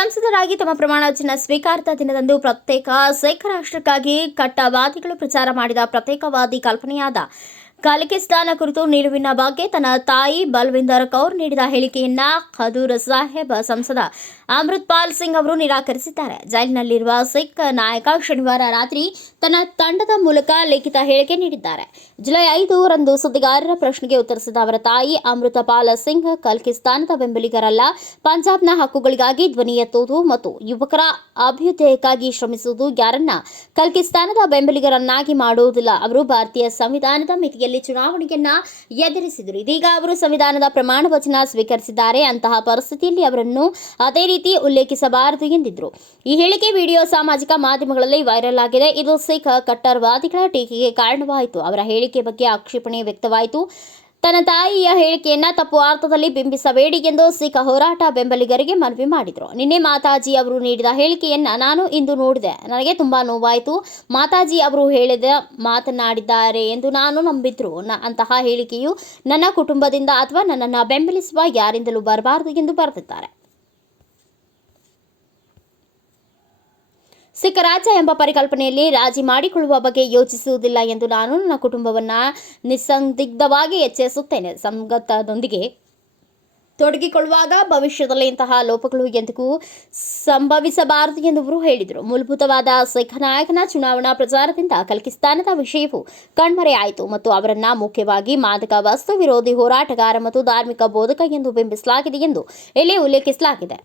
ನಾಯಕರಾಗಿ ತಮ್ಮ ಪ್ರಮಾಣ ವಚನ ಸ್ವೀಕಾರದ ದಿನದಂದು ಪ್ರತ್ಯೇಕ ಸೇಖ ರಾಷ್ಟ್ರಕ್ಕಾಗಿ ಕಟ್ಟವಾದಿಗಳು ಪ್ರಚಾರ ಮಾಡಿದ ಪ್ರತ್ಯೇಕವಾದಿ ಕಲ್ಪನೆಯಾದ ಖಾಲಿಸ್ತಾನ ಕುರಿತು ನಿಲುವಿನ ಬಗ್ಗೆ ತನ್ನ ತಾಯಿ ಬಲ್ವಿಂದರ್ ಕೌರ್ ನೀಡಿದ ಹೇಳಿಕೆಯನ್ನ ಖದೂರ್ ಸಾಹೇಬ್ ಸಂಸದ ಅಮೃತ್ ಪಾಲ್ ಸಿಂಗ್ ಅವರು ನಿರಾಕರಿಸಿದ್ದಾರೆ. ಜೈಲಿನಲ್ಲಿರುವ ಸಿಖ್ ನಾಯಕ ಶನಿವಾರ ರಾತ್ರಿ ತನ್ನ ತಂಡದ ಮೂಲಕ ಲಿಖಿತ ಹೇಳಿಕೆ ನೀಡಿದ್ದಾರೆ. ಜುಲೈ ಐದು ರಂದು ಸುದ್ದಿಗಾರರ ಪ್ರಶ್ನೆಗೆ ಉತ್ತರಿಸಿದ ಅವರ ತಾಯಿ ಅಮೃತಪಾಲ್ ಸಿಂಗ್ ಕಲ್ಕಿಸ್ತಾನದ ಬೆಂಬಲಿಗರಲ್ಲ, ಪಂಜಾಬ್ನ ಹಕ್ಕುಗಳಿಗಾಗಿ ಧ್ವನಿ ಎತ್ತುವುದು ಮತ್ತು ಯುವಕರ ಅಭ್ಯುದಯಕ್ಕಾಗಿ ಶ್ರಮಿಸುವುದು ಯಾರನ್ನ ಕಲ್ಕಿಸ್ತಾನದ ಬೆಂಬಲಿಗರನ್ನಾಗಿ ಮಾಡುವುದಿಲ್ಲ, ಅವರು ಭಾರತೀಯ ಸಂವಿಧಾನದ ಮಿತಿಯಲ್ಲಿ ಚುನಾವಣೆಯನ್ನ ಎದುರಿಸಿದರು. ಇದೀಗ ಅವರು ಸಂವಿಧಾನದ ಪ್ರಮಾಣ ವಚನ ಸ್ವೀಕರಿಸಿದ್ದಾರೆ. ಅಂತಹ ಪರಿಸ್ಥಿತಿಯಲ್ಲಿ ಅವರನ್ನು ಅದೇ ರೀತಿ ಉಲ್ಲೇಖಿಸಬಾರದು ಎಂದಿದ್ರು ಈ ಹೇಳಿಕೆ ವಿಡಿಯೋ ಸಾಮಾಜಿಕ ಮಾಧ್ಯಮಗಳಲ್ಲಿ ವೈರಲ್ ಆಗಿದೆ. ಇದು ಸಿಖ್ ಕಟ್ಟರ್ವಾದಿಗಳ ಟೀಕೆಗೆ ಕಾರಣವಾಯಿತು. ಅವರ ಹೇಳಿಕೆ ಬಗ್ಗೆ ಆಕ್ಷೇಪಣೆ ವ್ಯಕ್ತವಾಯಿತು. ತನ್ನ ತಾಯಿಯ ಹೇಳಿಕೆಯನ್ನ ತಪ್ಪು ಅರ್ಥದಲ್ಲಿ ಬಿಂಬಿಸಬೇಡಿ ಎಂದು ಸಿಖ್ ಹೋರಾಟ ಬೆಂಬಲಿಗರಿಗೆ ಮನವಿ ಮಾಡಿದರು. ನಿನ್ನೆ ಮಾತಾಜಿ ಅವರು ನೀಡಿದ ಹೇಳಿಕೆಯನ್ನ ನಾನು ಇಂದು ನೋಡಿದೆ. ನನಗೆ ತುಂಬಾ ನೋವಾಯಿತು. ಮಾತಾಜಿ ಅವರು ಹೇಳಿದ ಮಾತನಾಡಿದ್ದಾರೆ ಎಂದು ನಾನು ನಂಬಿದ್ರು. ಅಂತಹ ಹೇಳಿಕೆಯು ನನ್ನ ಕುಟುಂಬದಿಂದ ಅಥವಾ ನನ್ನನ್ನು ಬೆಂಬಲಿಸುವ ಯಾರಿಂದಲೂ ಬರಬಾರದು ಎಂದು ಬರೆದಿದ್ದಾರೆ. ಸಿಖ್ ರಾಜ್ಯ ಎಂಬ ಪರಿಕಲ್ಪನೆಯಲ್ಲಿ ರಾಜಿ ಮಾಡಿಕೊಳ್ಳುವ ಬಗ್ಗೆ ಯೋಚಿಸುವುದಿಲ್ಲ ಎಂದು ನಾನು ನನ್ನ ಕುಟುಂಬವನ್ನು ನಿಸ್ಸಂದಿಗ್ಧವಾಗಿ ಎಚ್ಚರಿಸುತ್ತೇನೆ. ಸಂಗತದೊಂದಿಗೆ ತೊಡಗಿಕೊಳ್ಳುವಾಗ ಭವಿಷ್ಯದಲ್ಲಿ ಇಂತಹ ಲೋಪಗಳು ಎಂದಿಗೂ ಸಂಭವಿಸಬಾರದು ಎಂದು ಅವರು ಹೇಳಿದರು. ಮೂಲಭೂತವಾದ ಸಿಖ್ ನಾಯಕನ ಚುನಾವಣಾ ಪ್ರಚಾರದಿಂದ ಕಲ್ಕಿಸ್ತಾನದ ವಿಷಯವು ಕಣ್ಮರೆಯಾಯಿತು ಮತ್ತು ಅವರನ್ನ ಮುಖ್ಯವಾಗಿ ಮಾದಕ ವಸ್ತು ವಿರೋಧಿ ಹೋರಾಟಗಾರ ಮತ್ತು ಧಾರ್ಮಿಕ ಬೋಧಕ ಎಂದು ಬಿಂಬಿಸಲಾಗಿದೆ ಎಂದು ಇಲ್ಲಿ ಉಲ್ಲೇಖಿಸಲಾಗಿದೆ.